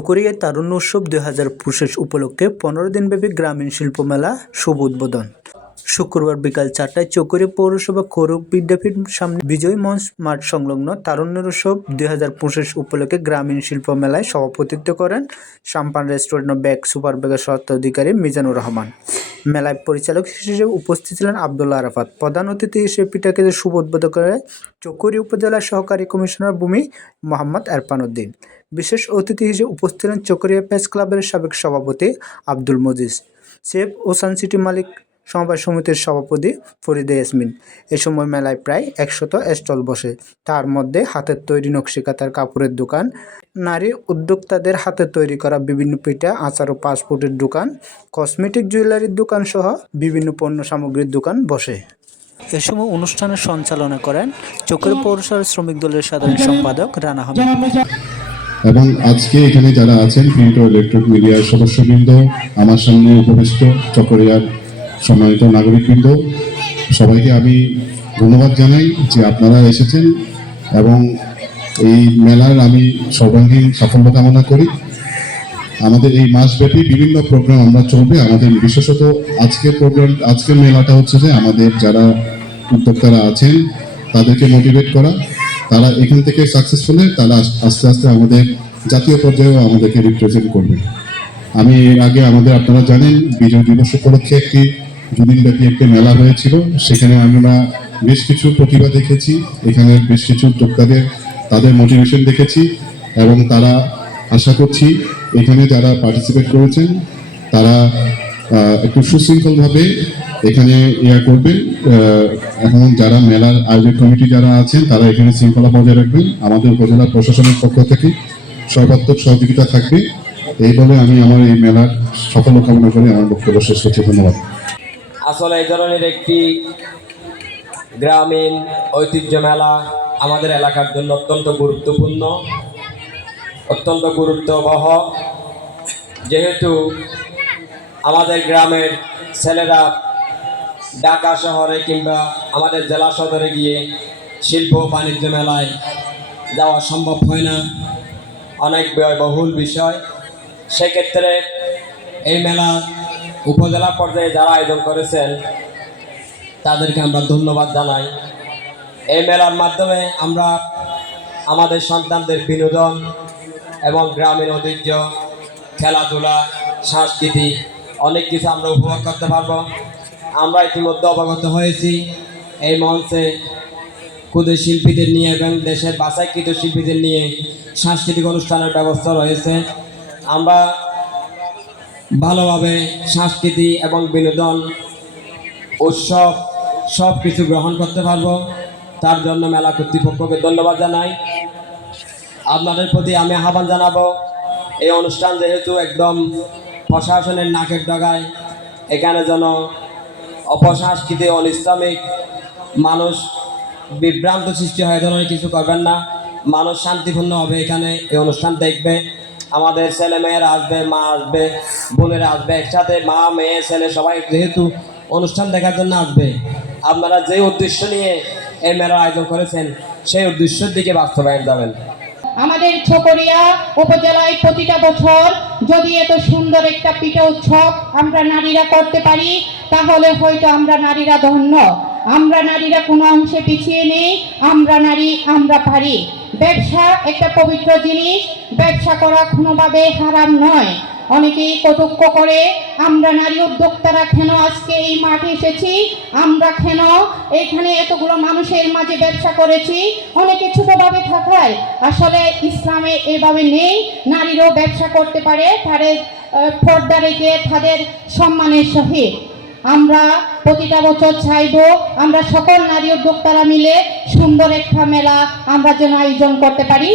চকরিয়ায় তারুণ্য উৎসব দুই হাজার পঁচিশ উপলক্ষে পনেরো দিনব্যাপী গ্রামীণ শিল্প মেলা শুভ উদ্বোধন। শুক্রবার বিকাল চারটায় চকরিয়া পৌরসভা কৌরব বিদ্যাপীঠ সামনে বিজয় মঞ্চ মাঠ সংলগ্ন তারুণ্যের উৎসব দুই হাজার পঁচিশ উপলক্ষে গ্রামীণ শিল্প মেলায় সভাপতিত্ব করেন সাম্পান রেস্টুরেন্ট ব্যাগ সুপার ব্যাগের স্বত্বাধিকারী মিজানুর রহমান। মেলায় পরিচালক হিসেবে উপস্থিত ছিলেন আবদুল্লা আরাফাত। প্রধান অতিথি হিসেবে পিঠাকে শুভ উদ্বোধন করে চকুরি উপজেলা সহকারী কমিশনার ভূমি মোহাম্মদ এরফান উদ্দিন বিশেষ অতিথি হিসেবে উপস্থিত ছিলেন চকরিয়া প্রেস ক্লাবের সাবেক সভাপতি আব্দুল মজিজ সেফ ওসান সিটি মালিক সমবায় সমিতির সভাপতি ফরিদে ইয়াসমিন। এ সময় মেলায় প্রায় একশত স্টল বসে। তার মধ্যে হাতের তৈরি নকশিকাতার কাপড়ের দোকান নারী উদ্যোক্তাদের হাতে তৈরি করা বিভিন্ন পিঠা আচার ও পাসপোর্টের দোকান কসমেটিক জুয়েলারির দোকান সহ বিভিন্ন পণ্য সামগ্রীর দোকান বসে। এ সময় অনুষ্ঠানের সঞ্চালনা করেন চকরি পৌরসভার শ্রমিক দলের সাধারণ সম্পাদক রানা আহমেদ এবং আজকে এখানে যারা আছেন প্রিন্ট ও ইলেকট্রিক মিডিয়ার সদস্যবৃন্দ আমার সামনে উপবিষ্ট চকরিয়ার সম্মানিত নাগরিকবৃন্দ, সবাইকে আমি ধন্যবাদ জানাই যে আপনারা এসেছেন এবং এই মেলার আমি সর্বাঙ্গীন সাফল্য কামনা করি। আমাদের এই মাসব্যাপী বিভিন্ন প্রোগ্রাম আমরা চলবে। আমাদের বিশেষত আজকের প্রোগ্রাম আজকের মেলাটা হচ্ছে যে আমাদের যারা উদ্যোক্তারা আছেন, তাদেরকে মোটিভেট করা। তারা এখান থেকে সাকসেসফুল তারা আস্তে আস্তে আমাদের জাতীয় পর্যায়েও আমাদেরকে রিপ্রেজেন্ট করবে। আমি এর আগে আমাদের আপনারা জানেন, বিজয় দিবস উপলক্ষে একটি দুদিনব্যাপী একটি মেলা হয়েছিল। সেখানে আমরা বেশ কিছু প্রতিভা দেখেছি। এখানে বেশ কিছু উদ্যোক্তাদের, তাদের মোটিভেশন দেখেছি এবং তারা আশা করছি এখানে যারা পার্টিসিপেট করেছেন, তারা একটু সুশৃঙ্খলভাবে এখানে ইয়া করবেন। এখন যারা মেলার আয়োজক কমিটি যারা আছেন, তারা এখানে শৃঙ্খলা বজায় রাখবেন। আমাদের উপজেলা প্রশাসনের পক্ষ থেকে সর্বাত্মক সহযোগিতা থাকবে। এই বলে আমি আমার এই মেলার সফল কামনা করে আমার বক্তব্য শেষ করছি। ধন্যবাদ। আসলে এই ধরনের একটি গ্রামীণ ঐতিহ্য মেলা আমাদের এলাকার জন্য অত্যন্ত গুরুত্বপূর্ণ, অত্যন্ত গুরুত্ববহ। যেহেতু আমাদের গ্রামের ছেলেরা ঢাকা শহরে কিংবা আমাদের জেলা সদরে গিয়ে শিল্প বাণিজ্য মেলায় যাওয়া সম্ভব হয় না, অনেক ব্যয়বহুল বিষয়। সেক্ষেত্রে এই মেলা উপজেলা পর্যায়ে যারা আয়োজন করেছেন, তাদেরকে আমরা ধন্যবাদ জানাই। এই মেলার মাধ্যমে আমরা আমাদের সন্তানদের বিনোদন এবং গ্রামীণ ঐতিহ্য, খেলাধুলা, সংস্কৃতি, অনেক কিছু আমরা উপভোগ করতে পারব। আমরা ইতিমধ্যে অবগত হয়েছি, এই মঞ্চে ক্ষুদ্র শিল্পীদের নিয়ে এবং দেশের বাছাইকৃত শিল্পীদের নিয়ে সাংস্কৃতিক অনুষ্ঠানের ব্যবস্থা রয়েছে। আমরা ভালোভাবে সংস্কৃতি এবং বিনোদন, উৎসব সব কিছু গ্রহণ করতে পারব। তার জন্য মেলা কর্তৃপক্ষকে ধন্যবাদ জানাই। আপনাদের প্রতি আমি আহ্বান জানাব, এই অনুষ্ঠান যেহেতু একদম প্রশাসনের নাকের ডগায়, এখানে যেন অপসংস্কৃতি অনিসলামিক মানুষ বিভ্রান্ত সৃষ্টি হয় ধরনের কিছু করবেন না। মানুষ শান্তিপূর্ণ হবে এখানে, এই অনুষ্ঠান দেখবে। আমাদের ছেলে মেয়েরা আসবে, মা আসবে, বোনেরা আসবে, একসাথে মা, মেয়ে, ছেলে সবাই যেহেতু অনুষ্ঠান দেখার জন্য আসবে, আপনারা যে উদ্দেশ্য নিয়ে এই মেলার আয়োজন করেছেন, সেই উদ্দেশ্যের দিকে বাস্তবায়ন যাবেন। আমাদের ছকরিয়া উপজেলায় প্রতিটা বছর যদি এত সুন্দর একটা পিঠা উৎসব আমরা নারীরা করতে পারি, তাহলে হয়তো আমরা নারীরা ধন্য। আমরা নারীরা কোনো অংশে পিছিয়ে নেই, আমরা নারী, আমরা পারি। ব্যবসা একটা পবিত্র জিনিস, ব্যবসা করা কোনোভাবে হারাম নয়। অনেকেই কটুক্য করে, আমরা নারী উদ্যোক্তারা কেন আজকে এই মাঠে এসেছি? আমরা কেন এখানে এতগুলো মানুষের মাঝে ব্যবসা করেছি? অনেকে ছোটভাবে থাকায় আসলে ইসলামে এভাবে নেই। নারীরাও ব্যবসা করতে পারে, তাদের পর্দা রেখে তাদের সম্মানের সহিত। আমরা প্রতিটা বছর চাইব আমরা সকল নারী উদ্যোক্তারা মিলে সুন্দর একটা মেলা আমরা যেন আয়োজন করতে পারি।